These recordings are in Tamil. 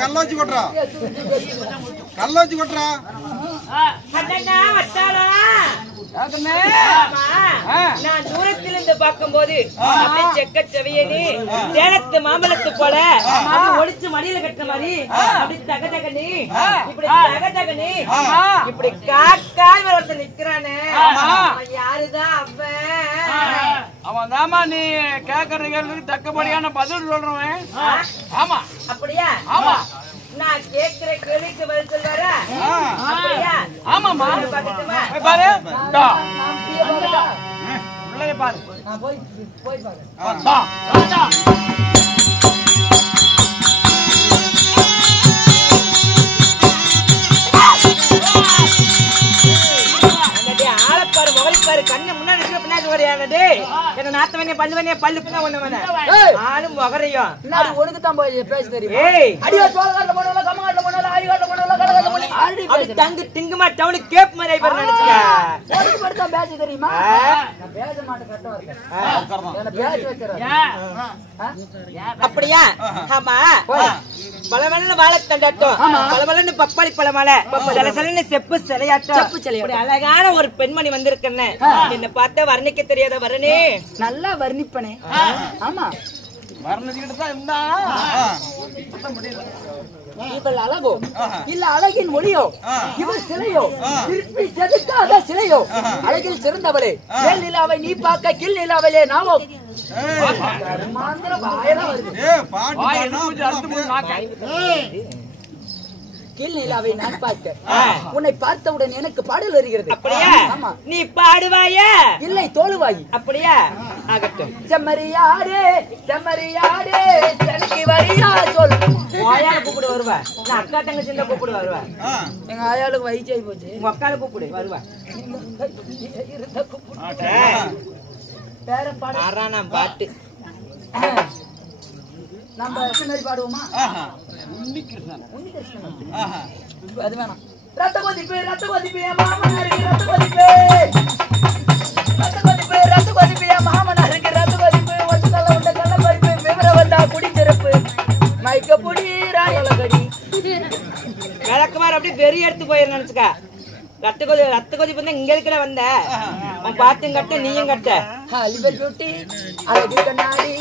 கல்லோச்சி கொட்டுறா கல்லோச்சி கொட்டுறா நான் தூரத்திலிருந்து பார்க்கும் போது செக்க செவியனி சேலத்து மாம்பழத்து போல ஒடிச்சு மடியில கட்டுற மாதிரி அப்படி தகதகனி இப்படி தகதகனி இப்படி காக்காய் ஒருத்தர் நிக்கிறானே யாருதான் அவன் தாமா நீ கேக்குற கேள்விக்கு தக்கபடியான பதில் சொல்றவன். ஆமா அப்படியா? ஆமா நான் கேக்குற கேள்விக்கு பதில் சொல்வாரா? அப்படியா? ஆமாமா பாரு உள்ளே பாரு போய் பாரு ஆளப்பாரு முகலிப்பாரு கண்ணு முன்னாடி பின்னாடி வரையானது என்ன நாத்தவனே பல்லுவனே பல்லுக்குதான் ஒண்ணு ஆளும் முகரையும் உனக்கு தான் போய் பேச தெரியும். தங்கு திங்குமா டவுனு கேப் மாதிரி ஆயிப்பாரு நினைச்சுக்க பேச தெரியுமா? பேச மாட்டேன். அப்படியா? ஆமா பலவல்ல வாழைத்தண்டாட்டம் பலவல்லன்னு பப்பாளி பழமால சலசலன்னு செப்பு சிலையாட்டம் அழகான ஒரு பெண்மணி வந்திருக்கேன். என்ன பார்த்தா வர்ணிக்க தெரியாத வரணே நல்லா வர்ணிப்பனே. ஆமா இவள் அழகோ இல்ல அழகின் மொழியோ இவள் சிலையோ திருப்பி செதுக்காத சிலையோ அழகில் சிறந்தவளே மேல் நிலாவை நீ பார்க்க கீழ் நிலாவிலே நாவோ கீழ் நிலாவை நான் பார்க்க உன்னை பார்த்தவுடன் எனக்கு பாடல் வருகிறது. அப்படியா? நீ பாடுவாயா? இல்லை தோழுவாய். அப்படியா? ஆகட்டும். செம்மறியாடே செம்மறியாடே தனக்கு வரியா சொல். ஆயால கூப்பிடு வருவா. நான் அக்கா தங்கச்சி சின்ன கூப்பிடு வருவா. எங்க ஆயாளுக்கு வயிற்றாய் போச்சு. உங்க அக்கால கூப்பிடு வருவா. பேர பாடு ஆறானா பாட்டு நம்ம மாதிரி பாடுவோமா? அது வேணாம். ரத்த கொதிப்பு ரத்த கொதிப்பு மாமனாருக்கு ரத்த கொதிப்பு ரத்த கொதிப்பு ரத்த கொதிப்பு மாமனாருக்கு ரத்த கொதிப்பு ஒத்தக்கல்ல உண்ட கல்ல பறிப்பு விவரம் வந்தா குடிச்சிருப்பு மைக்க புடி ராயலகடி விளக்குமாறு அப்படியே வெறி எடுத்து போயிரு நினைச்சுக்கா. ரத்த கொதிப்பு வந்து இங்க இருக்கிற வந்த பாட்டும் கட்ட நீயும் கட்ட லிவர் பியூட்டி அழகு கண்ணாடி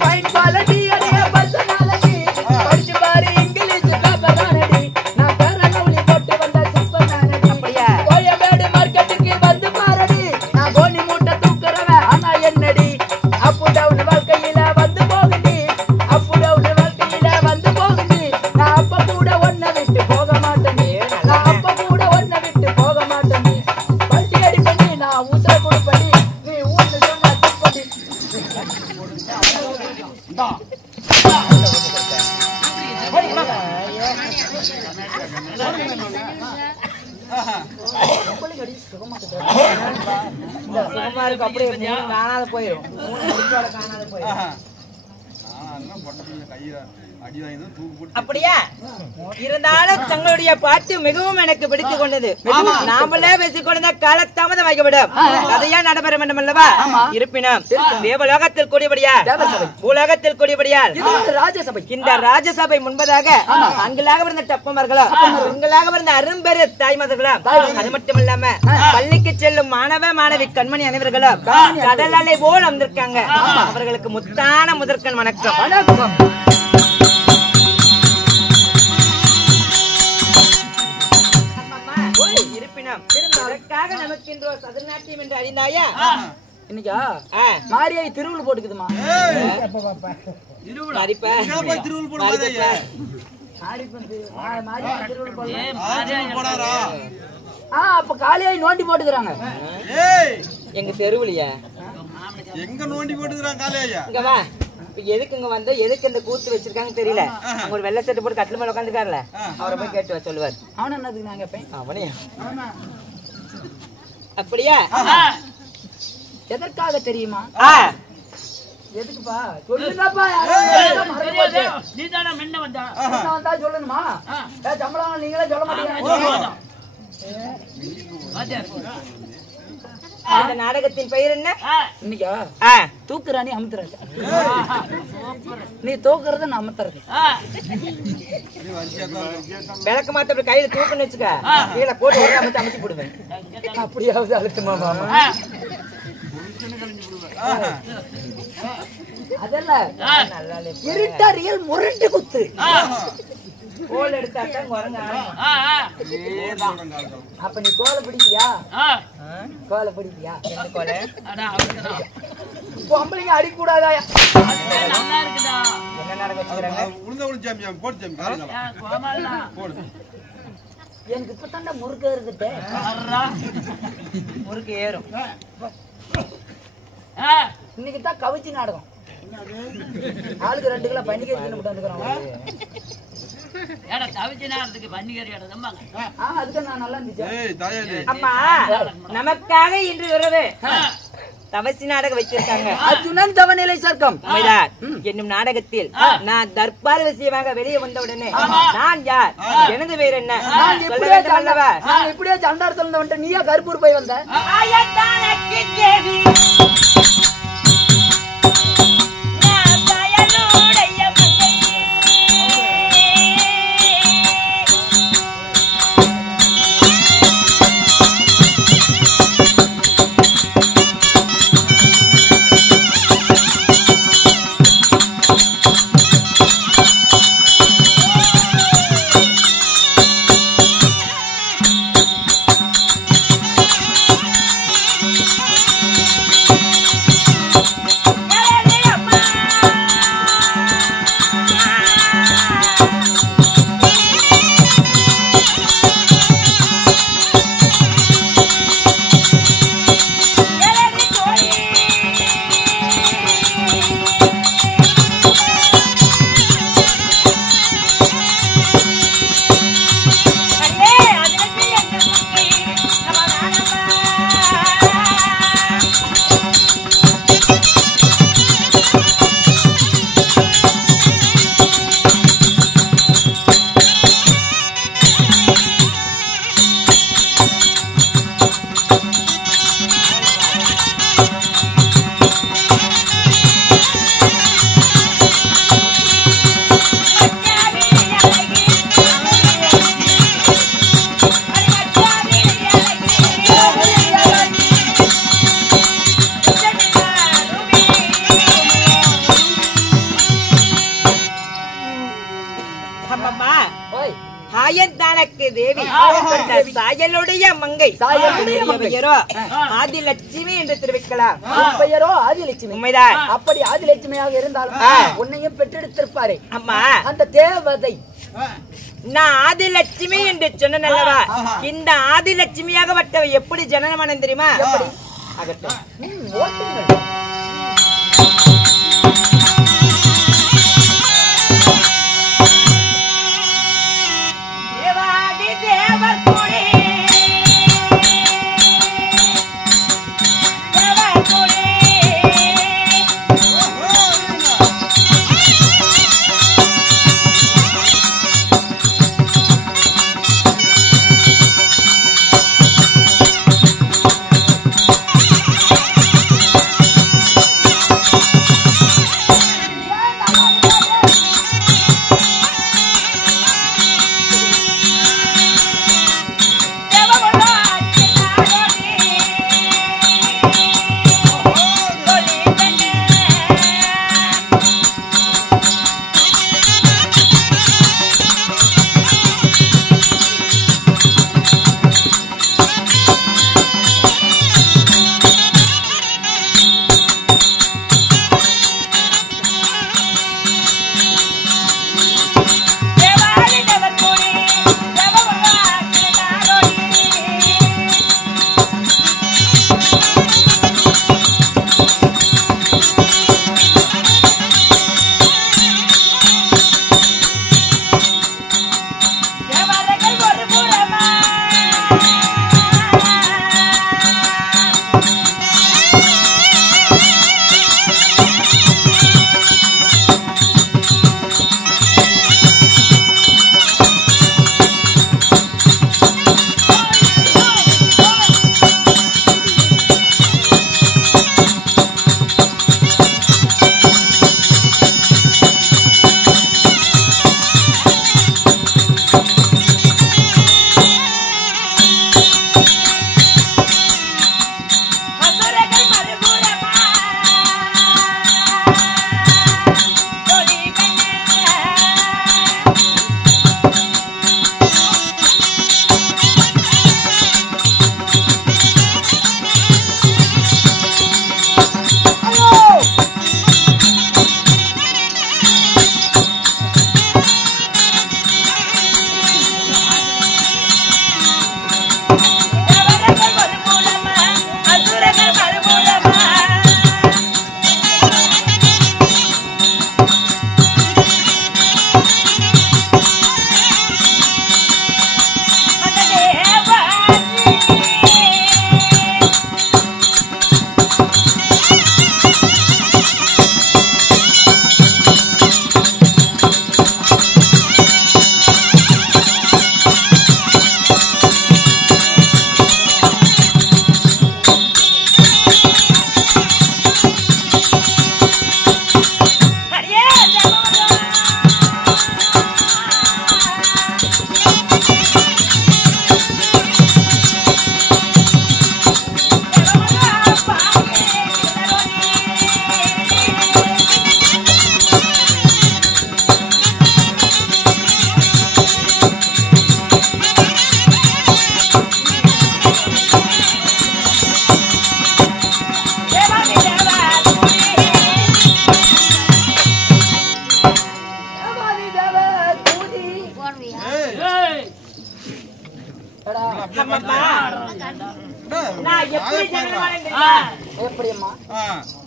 ஃபைன் குவாலிட்டி அடிய பர்சனாலிட்டி படிச்சு பாரு இங்கிலீஷ் பேப்பர் தானடி நான் பேரனவுலி போட்டு வந்த சூப்பர் தானடி. அப்படியா? கோயம்பேடு மார்க்கெட்டுக்கு வந்து பாரடி நான் கோணி மூட்டை தூக்குறவன் ஆனா என்னடி அப்பு டவுன் வாழ்க்கையில வந்து போகுடி அப்பு டவுன் வாழ்க்கையில வந்து போகுடி நான் அப்ப கூட ஒன்ன விட்டு போக மாட்டேன் நான் அப்ப கூட ஒன்ன விட்டு போக மாட்டேன் பல்ட்டி அடி பண்ணி நான் ஊசல கொடுப்படி நீ ஊன்னு சொன்னா துப்படி சுகமா இருக்கு. அப்படியே காணாத போயிரும். காணாத போயிரும். அப்படியா? இருந்தாலும் தங்களுடைய பாட்டு மிகவும் எனக்கு பிடித்துக் கொண்டது. நாமளே பேசிக் கொண்ட காலத்தாமதம் ஆகிவிடும். அதையா நடைபெற வேண்டும் அல்லவா? இருப்பினும் தேவலோகத்தில் கூடியபடியா பூலோகத்தில் கூடியபடியா ராஜசபை இந்த ராஜசபை முன்பதாக அங்களாக இருந்த டப்பமர்களும் அங்களாக இருந்த அரும்பெரு தாய்மார்களும் அது மட்டும் இல்லாம பள்ளிக்கு செல்லும் மாணவ மாணவி கண்மணி அனைவர்களும் கடல் அலை போல் வந்திருக்காங்க. அவர்களுக்கு முத்தான முதற்கண் வணக்கம். இருப்பினும் அதற்காக நமக்கு இன்று சதுர்நாட்டியம் என்று அறிந்தாயா? இன்னைக்கா மாரியை திருவுள் போட்டுக்குதுமா? அப்ப காலையாய் நோண்டி போட்டுக்கிறாங்க எங்க தெருவுலையா? எங்க நோண்டி போட்டுக்கிறாங்க காலையா? இங்க வா. எதுக்கு இங்க வந்து எதுக்கு இந்த கூத்து வச்சிருக்காங்க தெரியல. அங்க ஒரு வெள்ளை சட்டை போட்டு கட்டில மேல உட்காந்துக்காருல, அவரை போய் கேட்டு சொல்லுவார். அவன என்னதுக்கு நான் கேட்பேன். அவனையா? அப்படியா? எதற்காக தெரியுமா? எதுக்குப்பா சொல்லுங்கப்பா. நீதானா முன்ன வந்தா சொல்லணுமா? சம்பளம் நீங்களே சொல்ல மாட்டீங்க. அந்த நாடகத்தின் பெயர் என்ன? இன்னைக்கா ஆ, தூக்குறானி அமுத்துறாச்சு. நீ தூக்குறத நான் அமுத்துறது. விளக்க மாத்த அப்படி கையில தூக்குன்னு வச்சுக்க, கீழே போட்டு ஒரு அமைச்சு அமைச்சு போடுவேன். அப்படியாவது அழுத்துமா மாமா? அதல்ல நல்லா இல்ல. இருட்டறியல் முரட்டு குத்து. கோல் எடுத்தாத்தான் குரங்கு ஆடும். அப்ப நீ கோலை பிடிப்பியா? கோலை பிடிப்பியா? எந்த கோலை? பொம்பளைங்க அடிக்கூடாதா? நல்லா இருக்குதா? என்ன நாடகம் வச்சுக்கிறாங்க? எனக்கு இப்பதாண்டா முறுக்க இருந்துட்டு முறுக்கு ஏறும். இன்னைக்கு தான் கவிச்சி நாடகம். ஆளுக்கு 2 கிலோ பன்னிக்கறி தின்னு போட்டு வந்துக்கிறோம். ஏடா தவிச்ச நேரத்துக்கு பன்னிக்கறி எடுத்தம்பாங்க. அதுக்கு நான் நல்லா இருந்துச்சு. அம்மா, நமக்காக இன்று வருவது தவசி நாடகம் வச்சிருக்காங்க. அர்ஜுனன் தவநிலை சர்க்கம் உண்மைதான். என்னும் நாடகத்தில் நான் தர்பார் விஷயமாக வெளியே வந்தவுடனே நான் யார், எனது பேர் என்ன சொல்ல வேண்டும் அல்லவா? நான் இப்படியே சண்டாரத்துல இருந்து வந்துட்டு நீயா கருப்பூர் போய் வந்த? தேவி சாயலுடைய மங்கை பெயரோ ஆதிலட்சுமி என்று தெரிவிக்கலாம். பெயரோ ஆதிலட்சுமி. உண்மைதான். அப்படி ஆதிலட்சுமியாக இருந்தாலும் உன்னையும் பெற்றெடுத்திருப்பாரு அம்மா. அந்த தேவதை நான் ஆதிலட்சுமி என்று சொன்னேன் அல்லவா? இந்த ஆதிலட்சுமியாக வட்டவை எப்படி ஜனனமானது தெரியுமா? ஆகட்டும்.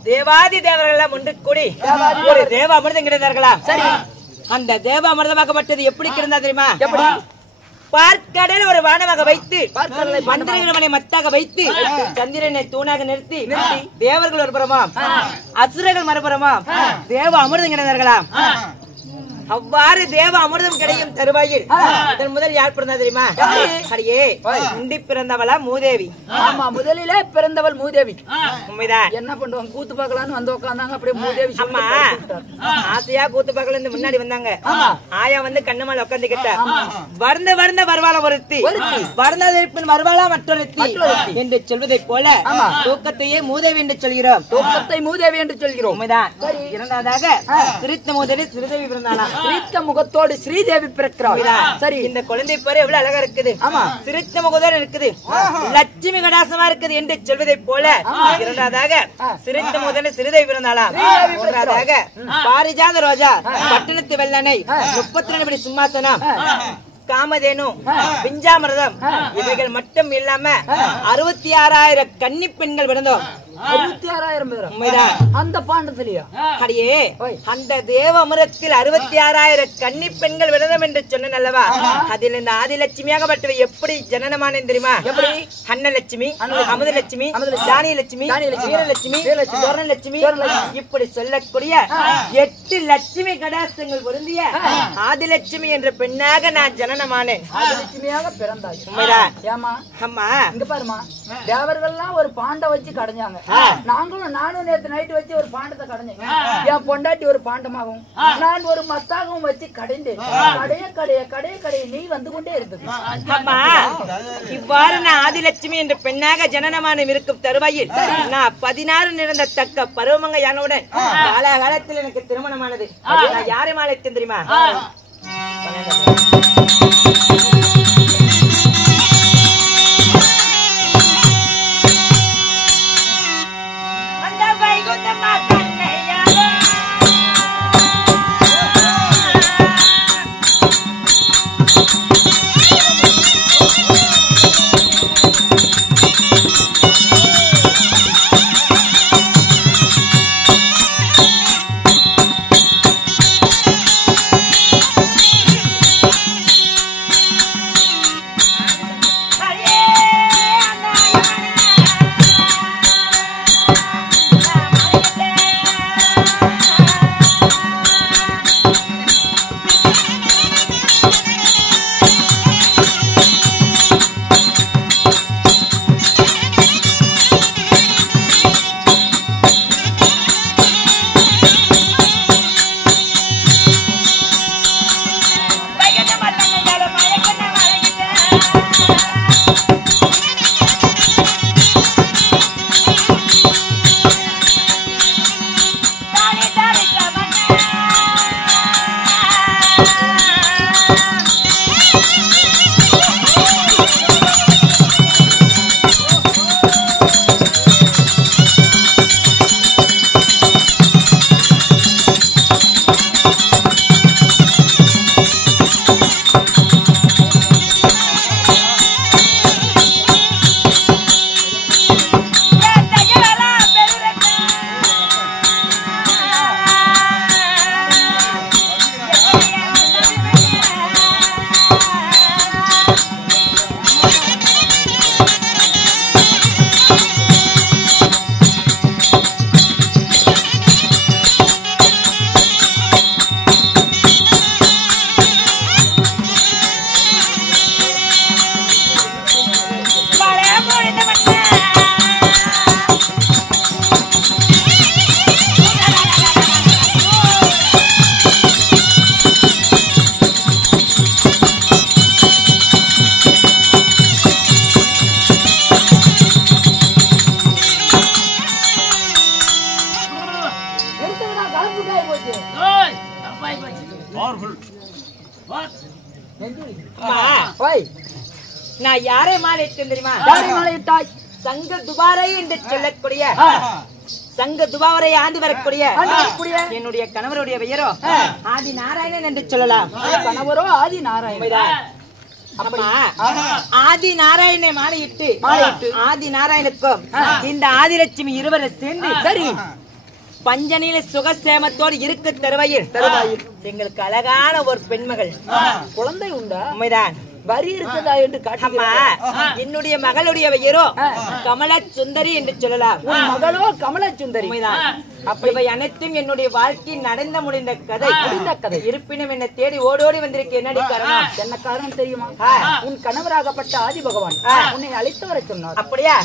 தேவாதி தேவர்கள் எல்லாம் ஒன்று கூடி ஒரு தேவ அமிர்தம் கிடைத்தார்களா? சரி, அந்த தேவ அமிர்தமாக்கப்பட்டது எப்படி கிடந்தா தெரியுமா? எப்படி? பார்க்கடல் ஒரு வானமாக வைத்து, மந்திரங்களை மத்தாக வைத்து, சந்திரனை தூணாக நிறுத்தி, தேவர்கள் ஒரு புறமாம், அசுரர்கள் மறுபுறமாம் தேவ அமிர்தம் கிடைத்தார்களா? அவ்வாறு தேவ அமிர்தம் கிடைக்கும் தருவாயில் இதன் முதல் யார் பிறந்தா தெரியுமா? அடியே முந்தி பிறந்தவளா மூதேவி. ஆமா, முதலிலே பிறந்தவள் மூதேவி. உண்மைதான். என்ன பண்ணுவாங்க, கூத்து பார்க்கலான்னு வந்து உட்கார்ந்தாங்க. அப்படியே மூதேவி அம்மா ஆசையா கூத்து பார்க்கல முன்னாடி வந்தாங்க. ஆயா வந்து கண்ணமால உட்காந்துக்கிட்ட வர்ந்த வர்ந்த வருவாளா ஒருத்தி, வர்ணதற்பின் வருவாளா மற்றொருத்தி என்று சொல்வதை போல தூக்கத்தையே மூதேவி என்று சொல்கிறோம். தூக்கத்தை மூதேவி என்று சொல்கிறோம். உண்மைதான். இரண்டாவதாக சிரித்த மூதேவி சிறுதேவி பிறந்தாளா? சிரித்த முகத்தோடு ஸ்ரீதேவி பிறக்கிறாள். சரி, இந்த குழந்தை பாரு எவ்வளவு அழகா இருக்குது. ஆமா, சிரித்த முகத்தோடு இருக்குது, லட்சுமி கடாசமா இருக்குது என்று சொல்வதை போல இரண்டாவதாக சிரித்த முகத்தோடு சிறுதேவி பிறந்தாளா? மூன்றாவதாக பாரிஜாத ரோஜா, பட்டணத்து வெள்ளனை, 32 படி சிம்மாசனம், காமதேனு, பிஞ்சாமிரதம் இவைகள் மட்டும் இல்லாம 66,000 கன்னி பெண்கள் பிறந்தோம். 66,000 பேர். உண்மைதான். அந்த பாண்டத்திலேயா? அடியே அந்த தேவ அமிர்தத்தில் 66,000 கன்னி பெண்கள் விரதம் என்று சொன்னேன் அல்லவா? அதில் இந்த ஆதிலட்சுமியாகப்பட்டவை எப்படி ஜனனமான தெரியுமா? எப்படி? அன்னலட்சுமி, அமுதலட்சுமி, தானியலட்சுமி, வீரலட்சுமி, சுவர்ணலட்சுமி இப்படி சொல்லக்கூடிய 8 லட்சுமி கடாசங்கள் பொருந்திய ஆதிலட்சுமி என்ற பெண்ணாக நான் ஜனனமானேன். ஆதிலட்சுமியாக பிறந்தாய். உண்மைதான். ஏமா அம்மா இங்க பாருமா, தேவர்கள்லாம் ஒரு பாண்டை வச்சு கடைஞ்சாங்க. நானும் நேத்து நைட்டு வச்சு ஒரு பாண்டத்தை கடைஞ்சேன். என் பொண்டாட்டி ஒரு பாண்டமாகவும் நான் ஒரு மத்தாகவும் வச்சு கடைந்தேன். கடைய நீ வந்து கொண்டே இருந்தது. அம்மா இவ்வாறு நான் ஆதிலட்சுமி என்ற பெண்ணாக ஜனனமான இருக்கும் தருவாயில் நான் 16 நிறந்த தக்க பருவமங்க யானவுடன் காலகாலத்தில் எனக்கு திருமணமானது. நான் யாரை மாலைத்தேன் தெரியுமா? நான் யாரை மாலையிட்டேன் தெரியுமா? யாரை மாலையிட்டாய்? சங்க துபாரை என்று சொல்லக்கூடிய சங்க துபாவரை ஆண்டு வரக்கூடிய என்னுடைய கணவருடைய பெயரோ ஆதி நாராயணன் என்று சொல்லலாம். கணவரோ ஆதி நாராயணன். ஆதி நாராயணனை மாலையிட்டு ஆதி நாராயணுக்கும் இந்த ஆதிலட்சுமி இருவரை சேர்ந்து சரி பஞ்சனியில சுகசேமத்தோடு இருக்கு தருவாயில் எங்களுக்கு அழகான ஒரு பெண்மகள் குழந்தை உண்டா? உண்மைதான். வரி இருக்குதா என்று அம்மா, என்னுடைய மகளுடைய பெயரோ கமல சுந்தரி என்று சொல்லலாம். உன் மகளோ கமல சுந்தரி. உண்மைதான். இவை அனைத்தும் என்னுடைய வாழ்க்கையில் நடந்த முடிந்த கதை. இருப்பினும் என்னை தேடி ஓடோடி வந்திருக்கு. என்னடி காரணம்? என்ன காரணம் தெரியுமா? உன் கணவராகப்பட்ட ஆதி பகவான் உன்னை அழைத்து வர சொன்னார். அப்படியா?